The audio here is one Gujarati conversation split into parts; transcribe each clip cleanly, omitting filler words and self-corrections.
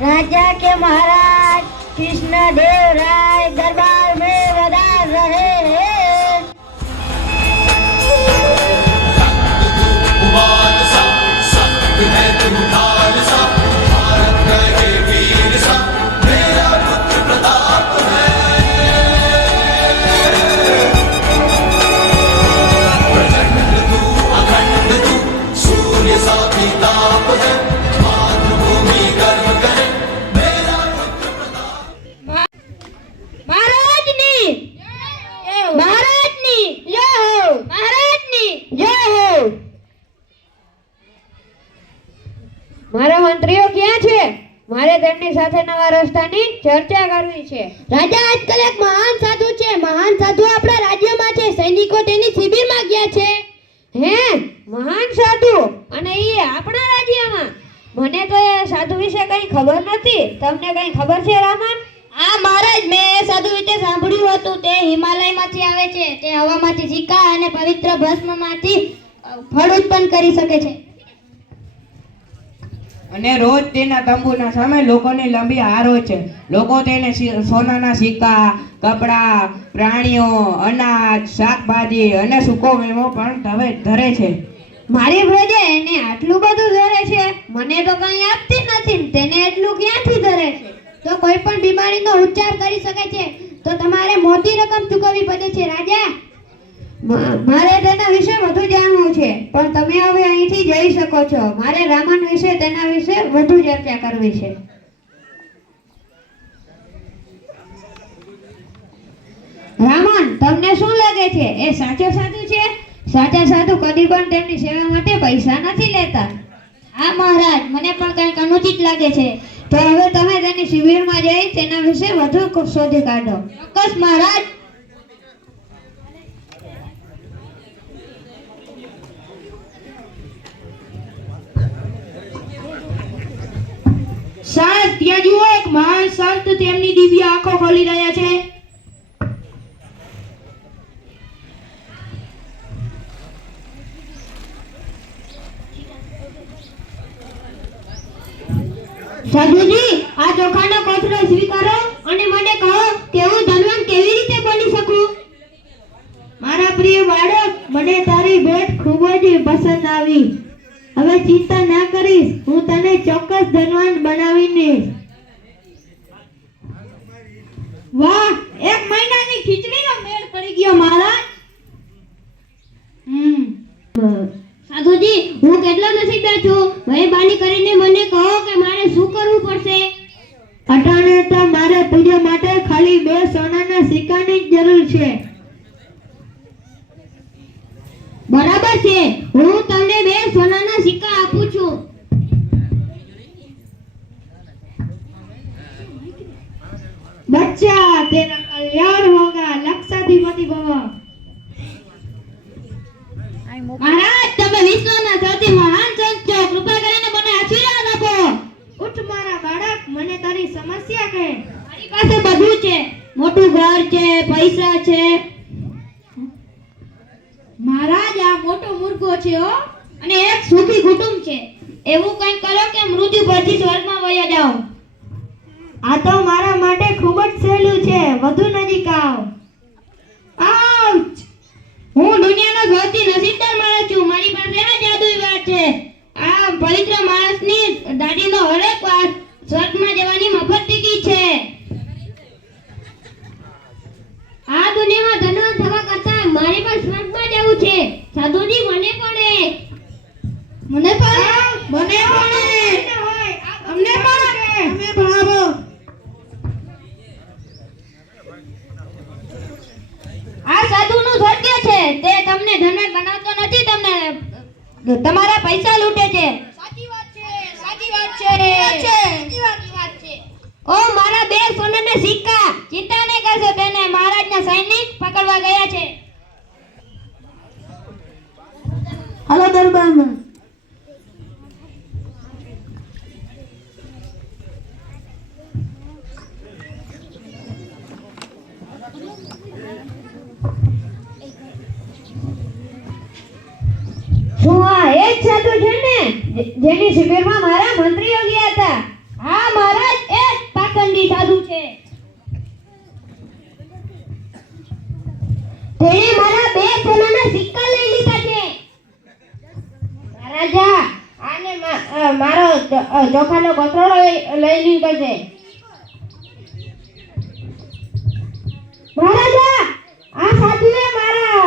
राजा के महाराज कृष्णदेव राय दरबार में वदार रहे हैं। મારા મંત્રીઓ ક્યાં છે? મારે તેમની સાથે નવા રસ્તાની ચર્ચા કરવી છે. રાજા આજકાલ એક મહાન સાધુ છે. મહાન સાધુ આપણા રાજ્યમાં છે. સૈનિકો તેની શિબિરમાં ગયા છે. હે, મહાન સાધુ? અને એ આપણા રાજ્યમાં? મને તો એ સાધુ વિશે કંઈ ખબર નથી. તમને કંઈ ખબર છે રામન? હા મહારાજ, મેં એ સાધુ વિશે સાંભળ્યું હતું. તે હિમાલયમાંથી આવે છે. તે હવામાંથી સિક્કા અને પવિત્ર ભસ્મમાંથી ફળ ઉત્પન્ન કરી શકે છે અને રોજ તેના તંબુના સામે લોકોની લંબી હાર હોય છે. લોકો તેને સોનાના સિક્કા, કપડા, પ્રાણીઓ, અનાજ, શાકભાજી અને સૂકો મેવો પણ ધરે છે. મારી પ્રજા એને આટલું બધું ધરે છે? મને તો કંઈ આપતી નથી. તેને એટલું ક્યાંથી ધરે છે? તો કોઈ પણ બીમારીનો ઉપચાર કરી શકે છે. તો તમારે મોટી રકમ ચૂકવવી પડે છે રાજા. મારે તેના વિશે વધુ જાણવું છે, પણ તમે હવે અહીંથી જઈ શકો છો. મારે રામન વિશે તેના વિશે વધુ ચર્ચા કરવી છે. રામન, તમને શું લાગે છે? એ સાચો સાધુ છે? સાચા સાધુ કદી પણ તેમની સેવા માટે પૈસા નથી લેતા. હા મહારાજ, મને પણ કંઈક અનુચિત લાગે છે. તો હવે તમે તેની શિબિરમાં જઈ તેના વિશે વધુ શોધી કાઢો. ચોક્કસ મહારાજ. સાહેબ, ત્યાં જુઓ, એક મહાન સંત તેમની દિવ્ય આંખો ખોલી રહ્યા છે. સાધુજી, આ ચોખાનો કોથળો સ્વીકારો અને મને કહો કે હું ધનવાન કેવી રીતે બની શકું. મારા પ્રિય બાળક, મને તારી ભેટ ખૂબ જ પસંદ આવી. હવે ચિંતા ના કરીશ, હું તને ચોક્કસ ધનવાન બનાવીને. વાહ, 1 મહિનાની ખીચડીનો મેળ પડી ગયો મહારાજ. સાધુજી, હું કેટલો નસીબદાર છું. મહેરબાની કરીને મને કહો કે મારે શું કરવું પડશે. અટાણે તો મારે પૂજા માટે ખાલી 2 સોનાના સિક્કાની જ જરૂર છે. બરાબર છે, હું તમને 2 સોનાના સિક્કા આપું છું. બચ્ચા, તેરા કલ્યાણ હોગા, લક્ષાધિપતિ ભવ. મહારાજ, તમે વિશ્વના સૌથી મહાન સંત છો. કૃપા કરીને મને આશીર્વાદ આપો. ઉઠ મારા બાળક, મને તારી સમસ્યા કહે. મારી પાસે બધું છે. મોટું ઘર છે, પૈસા છે. મહારાજ, આ મોટો મુર્ગો છે હો. અને એક સુખી કુટુંબ છે. એવું કંઈક કરો કે મૃત્યુ પછી સ્વર્ગમાં વયા જાઓ. આ તો મારા માટે ખૂબ જ સહેલું છે. વધુ નજીક આવ. આઉચ! હું દુનિયાનો સૌથી નસીબદાર માણસ છું. મારી પાસે આ જાદુઈ વાત છે. આ પવિત્ર માણસની દાઢીનો હરેક વાત સ્વર્ગમાં જવાની મફત ટિકિટ છે. આ દુનિયામાં ધનવાન થવા કરતા મારે પણ સ્વર્ગમાં જવું છે. સાધુજી, મને પણ એક. મને પણ, મને પણ, અમને પણ, અમે ભણાવો. આ સાધુનું સત્ય છે. તે તમને ધનવાન બનાવતો નથી, તમને તમારા પૈસા લૂંટે છે. સાચી વાત છે, સાચી વાત છે, સાચી વાત છે. ઓ મારા 2 સોનાના સિક્કા, ચિંતા નહીં કરશો. તેને મહારાજના સૈનિક પકડવા ગયા છે. હાલો દરબારમાં. જ સાધુ છે ને જેની શિબિરમાં મારા મંત્રીઓ ગયા હતા? હા મહારાજ, એ જ પાખંડી સાધુ છે. તેણે મારા 2 સોનાના સિક્કા લઈ લીધા છે. મહારાજા, આને મારો ચોખાનો કચરો લઈ લીધો છે. મહારાજા, આ સાધુએ મારા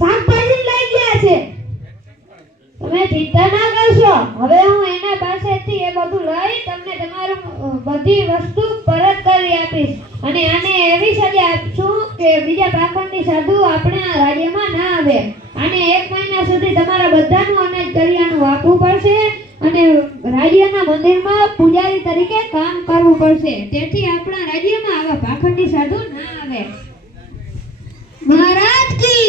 શાકભાજી લઈ ગયા છે. તમે ચિંતા ના કરશો, હવે હું એના પાસેથી એ બધું લઈ તમને તમારું બધી વસ્તુ પરત કરી આપીશ અને આને એવી સજા આપશું કે બીજા પાખંડી સાધુ આપણા રાજ્યમાં ના આવે. આને 1 મહિના સુધી તમારા બધાનું અનાજ કરિયાણું આપવું પડશે અને રાજ્યના મંદિરમાં પૂજારી તરીકે કામ કરવું પડશે. તેથી આપણા રાજ્યમાં આવા પાખંડી સાધુ ના આવે. મહારાજ કી